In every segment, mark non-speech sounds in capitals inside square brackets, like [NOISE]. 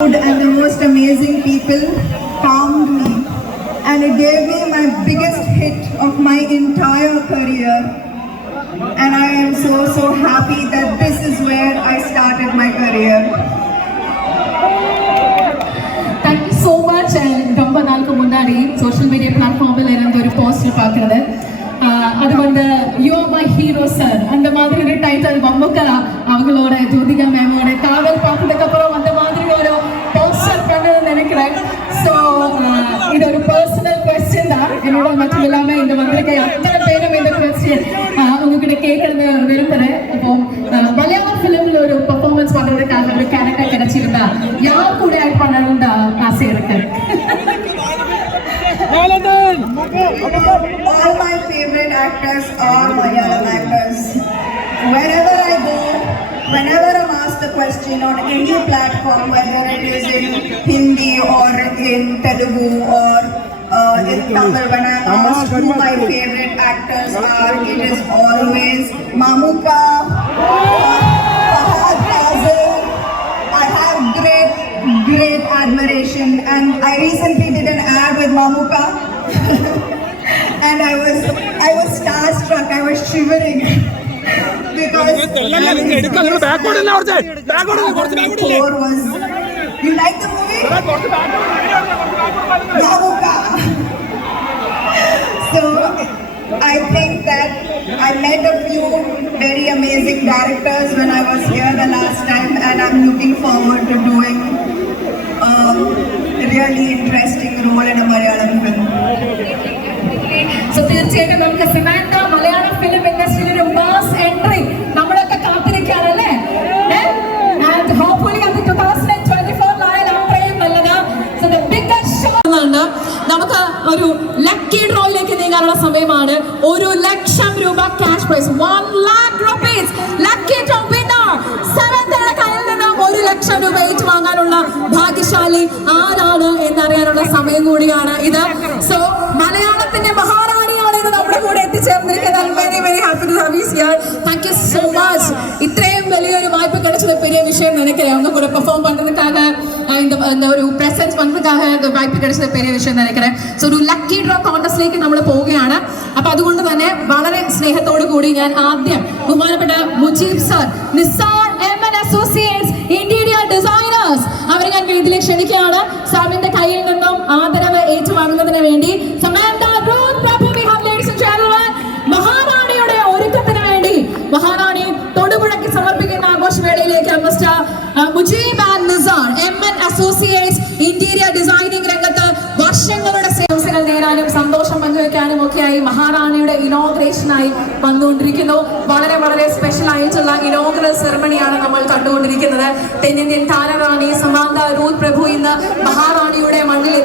and the most amazing people calmed me and it gave me my biggest hit of my entire career and I am so so happy that this is where I started my career. Thank you so much ரொம்ப நாளுக்கு முன்னாடி social media பிளாட்ஃபார்மில் இருந்து ஒரு poster பார்க்குறது அது வந்து யோ my hero sir அந்த மாதிரி ஒரு டைட்டில் மம்முக்கா அவங்களோட ஜோதிகா மேமோட காதல் பார்த்ததுக்கு இது ஒரு பர்சனல் கொஸ்டின் தான் என்னோட மட்டும் இல்லாமல் இந்த வந்திருக்க அத்தனை பேரும் இந்த கொஸ்டின் உங்ககிட்ட கேட்கறது விரும்புகிறேன் இப்போ அஹ், மலையாள ஃபிலிமில் ஒரு பர்ஃபார்மன்ஸ் பண்ணுறதுக்காக ஒரு கேரக்டர் கிடைச்சிருந்தா யார் கூட ஆக்ட் பண்ணணும்னு ஆசை இருக்கு All my favorite actors are Malayalam actors. Wherever I go, whenever I'm asked the question on any platform, whether it is in Hindi or in Telugu or uh, in Tamil, when I'm asked who my favorite actors are, it is always Mamuka, Fahad Fazil. I have great, great admiration, and I recently did an ad with Mamuka. [LAUGHS] and I was I was starstruck. I was shivering [LAUGHS] You like the movie? so I think that I met a few very amazing directors when I was here the last time and I'm looking forward to doing ലക്ഷം രൂപ cash prize one lakh rupees lucky to winner സെവൻത്തിന്റെ കയ്യിൽ നിന്നും ഒരു ലക്ഷം രൂപ ഏറ്റുവാങ്ങാനുള്ള ഭാഗ്യശാലി ആരാണ് എന്നറിയാനുള്ള സമയം കൂടിയാണ് ഇത്. സോ മലയാളത്തിന്റെ മഹാറാണിയാണ് ഇത് നമ്മുടെ കൂടെ എത്തിച്ചേർന്നിരിക്കുന്നത്. Very very happy to have you here thank you so much ഇത്രയും വലിയൊരു വായ്പ കിടച്ചത് പെരിയ വിഷയം നിനക്കറിയാം. ഒന്നും കൂടെ പെർഫോം இந்த இந்த ஒரு பிரசன்ஸ் பண்றதுக்காக இந்த വായ്പ கிடைச்சது பெரிய விஷயம் நினைக்கிறேன் സോ ഒരു ലക്കി ഡ്രോ കോൺടസ്റ്റിലേക്ക് നമ്മൾ പോവുകയാണ് അപ്പൊ അതുകൊണ്ട് തന്നെ വളരെ സ്നേഹത്തോടു കൂടി ഞാൻ ആദ്യം ബഹുമാനപ്പെട്ട Mujeeb sir Nisar M N associates interior designers അവരെ ഞാൻ വേദിയിലേക്ക് ക്ഷണിക്കുകയാണ് സാമിന്റെ കയ്യിൽ നിന്നും ആദരവ് ഏറ്റുവാങ്ങുന്നതിന് വേണ്ടി Samantha Ruth Prabhu we have ladies and gentlemen മഹാറാണിയുടെ ഒരുക്കത്തിന് വേണ്ടി മഹാറാണി തൊടുപുഴയ്ക്ക് സമർപ്പിക്കുന്ന ആഘോഷവേളയിലേക്ക് mister Mujeeb N associates interior designing രംഗത്ത് വർഷങ്ങളുടെ സേവസകൾ നേടാനും സന്തോഷം പങ്കുവെക്കാനും ഒക്കെയായി മഹാറാണിയുടെ ഇനോഗ്രേഷനായി വന്നുകൊണ്ടിരിക്കുന്നു. വളരെ വളരെ സ്പെഷ്യൽ ആയിട്ടുള്ള ഇനോഗ്രൽ സെറമണിയാണ് നമ്മൾ കണ്ടുകൊണ്ടിരിക്കുന്നത്. തെന്നിന്ത്യൻ താരറാണി സമാന്ത രൂത് പ്രഭു ഇന്ന് മഹാറാണിയുടെ മണ്ണിൽ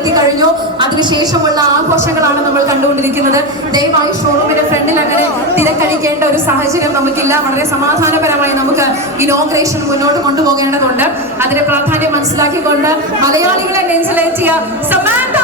അതിനുശേഷമുള്ള ആഘോഷങ്ങളാണ് നമ്മൾ കണ്ടുകൊണ്ടിരിക്കുന്നത്. ദയവായി ഷോറൂമിന്റെ ഫ്രണ്ടിൽ അങ്ങനെ തിരക്കടിക്കേണ്ട ഒരു സാഹചര്യം നമുക്കില്ല. വളരെ സമാധാനപരമായി നമുക്ക് ഇനോഗ്രേഷൻ മുന്നോട്ട് കൊണ്ടുപോകേണ്ടതുണ്ട്. അതിന്റെ പ്രാധാന്യം മനസ്സിലാക്കിക്കൊണ്ട് മലയാളികളെ നെഞ്ചിലേറ്റിയ സമാന്ത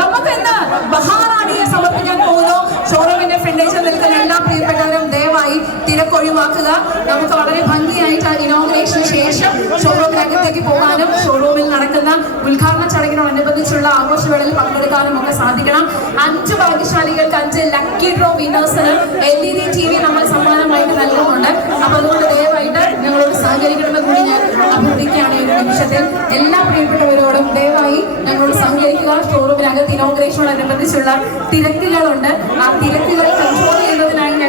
നമുക്ക് ഇന്ന് മഹാറാണിയെ സമർപ്പിക്കാൻ പോകുന്നു. ഷോറൂമിന്റെ ഫ്രണ്ടേജിൽ നിൽക്കുന്ന എല്ലാ പ്രിയപ്പെട്ടവരും ദയവായി തിരക്കൊഴിവാക്കുക നമുക്ക് വളരെ ഭംഗിയായിട്ട് ഇനോഗ്രേഷന് ശേഷം ഷോറൂം രംഗത്തേക്ക് പോകാനും ഷോറൂമിൽ നടക്കുന്ന ഉദ്ഘാടന ചടങ്ങിനോടനുബന്ധിച്ചുള്ള ആഘോഷവേളയിൽ പങ്കെടുക്കാനും ഒക്കെ സാധിക്കണം. അഞ്ച് ഭാഗ്യശാലികൾക്ക് അഞ്ച് lucky draw വിന്നേഴ്സിന് L E D T V നമ്മൾ സമ്മാനമായിട്ട് നൽകുന്നുണ്ട്. അപ്പൊ അതുകൊണ്ട് ദയവായിട്ട് ഞങ്ങളോട് സഹകരിക്കണമെന്ന് കൂടി ഞാൻ അഭ്യർത്ഥിക്കുകയാണ് ഈ നിമിഷത്തിൽ. എല്ലാ പ്രിയപ്പെട്ടവരോടും ദയവായി ഞങ്ങളോട് സഹകരിക്കുക. ഷോറൂമിനകത്ത് ഇനോഗ്രേഷനോടനുബന്ധിച്ചുള്ള തിരക്കുകളുണ്ട്. ആ തിരക്കുകൾ കൺട്രോൾ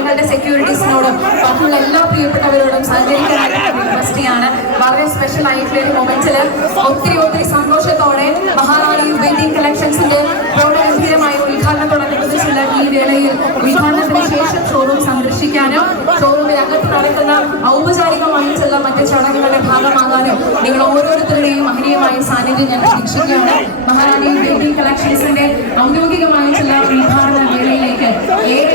ഞങ്ങളുടെ സെക്യൂരിറ്റീസിനോടും ബാക്കിയുള്ള എല്ലാ പ്രിയപ്പെട്ടവരോടും ചെയ്യാണ്. വളരെ സ്പെഷ്യൽ ആയിട്ടുള്ള ഒരു മൊമെന്റിൽ ഒത്തിരി ഒത്തിരി സന്തോഷത്തോടെ മഹാറാണി വെഡിങ് കളക്ഷൻസിന്റെ പ്രൗഢഗംഭീരമായ ഉദ്ഘാടനത്തോടനുബന്ധിച്ചുള്ള ഈ വേളയിൽ. ഉദ്ഘാടനത്തിന് ശേഷം ഷോറൂം സന്ദർശിക്കാനും ഷോറൂമിനകത്ത് നടക്കുന്ന ഔപചാരികമായിട്ടുള്ള മറ്റ് ചടങ്ങുകളുടെ ഭാഗമാകാനും നിങ്ങൾ ഓരോരുത്തരുടെയും മഹനീയമായ സാന്നിധ്യം ഞാൻ പ്രതീക്ഷിക്കുകയാണ്. മഹാറാണി വെഡിങ് കളക്ഷൻസിന്റെ ഔദ്യോഗികമായിട്ടുള്ള ഉദ്ഘാടന വേളയിലേക്ക് ഏറെ